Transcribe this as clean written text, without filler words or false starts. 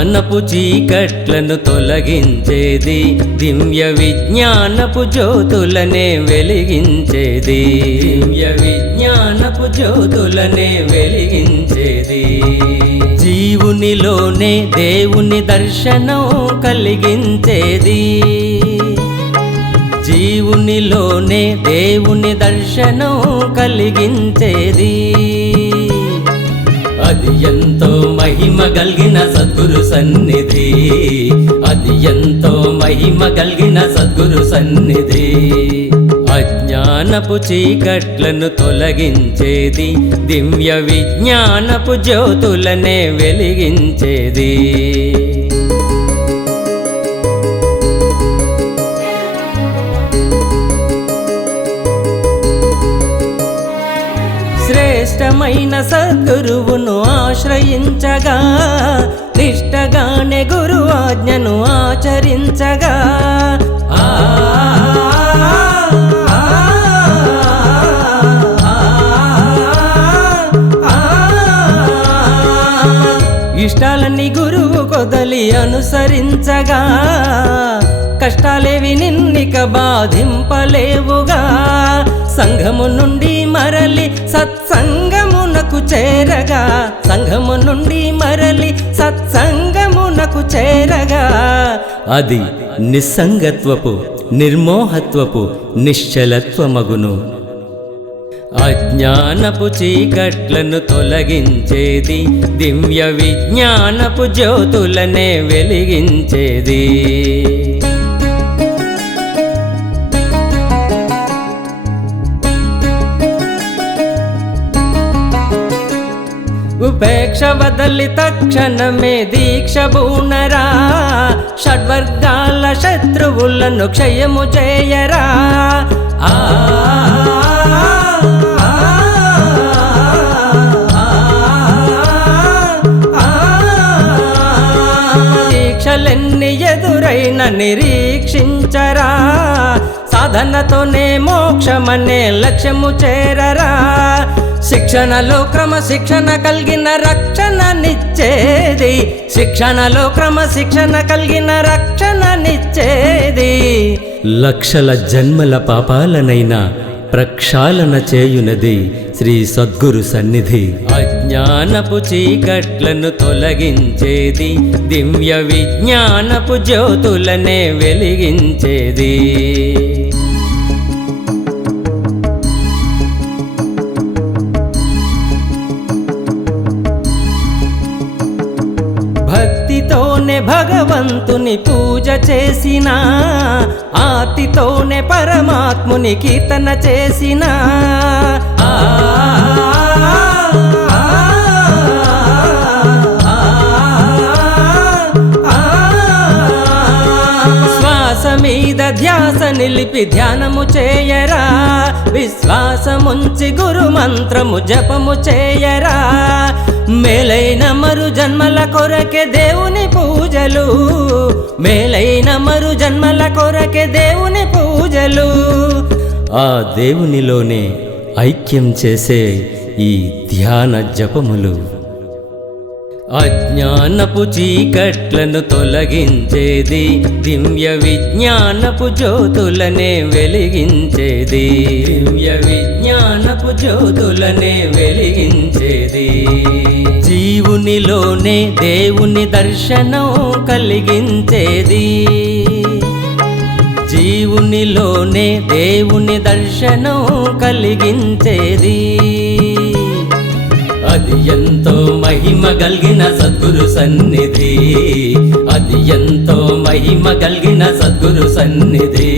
అజ్ఞానపు చీకట్లను తొలగించేది, దివ్య విజ్ఞానపు జ్యోతులనే వెలిగించేది, దివ్య విజ్ఞానపు జ్యోతులనే వెలిగించేది. జీవునిలోనే దేవుని దర్శనం కలిగించేది, జీవునిలోనే దేవుని దర్శనం కలిగించేది. అది ఎంతో మహిమ కలిగిన సద్గురు సన్నిధి, అది ఎంతో మహిమ కలిగిన సద్గురు సన్నిధి. అజ్ఞానపు చీకట్లను తొలగించేది, దివ్య విజ్ఞానపు జ్యోతులనే వెలిగించేది. శ్రేష్టమైన సద్గురువును ఆశ్రయించగా, నిష్టగానే గురు ఆజ్ఞను ఆచరించగా, ఇష్టాలన్నీ గురువు కొదలి అనుసరించగా, కష్టాలేవి నిన్నిక బాధింపలేవుగా. సంఘము నుండి మరలి సత్సంగమునకు చేరగా, సంఘము నుండి మరలి సత్సంగమునకు చేరగా, అది నిస్సంగత్వపు నిర్మోహత్వపు నిశ్చలత్వమగును. అజ్ఞానపు చీకట్లను తొలగించేది, దివ్య విజ్ఞానపు జ్యోతులనే వెలిగించేది. ఉపేక్ష వదలి తక్షణమే దీక్ష బూనరా, షడ్వర్గాల శత్రువులను క్షయము చేయరా. దీక్షలెన్ని ఎదురైన నిరీక్షించరా, సాధనతోనే మోక్షమనే లక్ష్యము చేరరా. శిక్షణలో క్రమశిక్షణ కలిగిన రక్షణనిచ్చేది, శిక్షణలో క్రమశిక్షణ కలిగిన రక్షణనిచ్చేది. లక్షల జన్మల పాపాలనైనా ప్రక్షాళన చేయునది శ్రీ సద్గురు సన్నిధి. అజ్ఞానపు చీకట్లను తొలగించేది, దివ్య విజ్ఞానపు జ్యోతులనే వెలిగించేది. భక్తితోనే భగవంతుని పూజ చేసిన, ఆర్తితోనే పరమాత్ముని కీర్తన చేసిన, శ్వాస మీద ధ్యాస నిలిపి ధ్యానము చేయరా, విశ్వాసముంచి గురు మంత్రము జపము చేయరా. మేలైన మరు జన్మల కొరకే దేవుని పూజలు, మేలైన మరు జన్మల కొరకే దేవుని పూజలు. ఆ దేవునిలోనే ఐక్యం చేసే ఈ ధ్యాన జపములు. అజ్ఞానపు చీకట్లను తొలగించేది, దివ్య విజ్ఞానపు జ్యోతులనే వెలిగించేది, దివ్య విజ్ఞానపు జ్యోతులనే వెలిగించేది. జీవునిలోనే దేవుని దర్శనం కలిగించేది, జీవునిలోనే దేవుని దర్శనం కలిగించేది. అది ఎంతో మహిమ కలిగిన సద్గురు సన్నిధి, అది ఎంతో మహిమ కలిగిన సద్గురు సన్నిధి.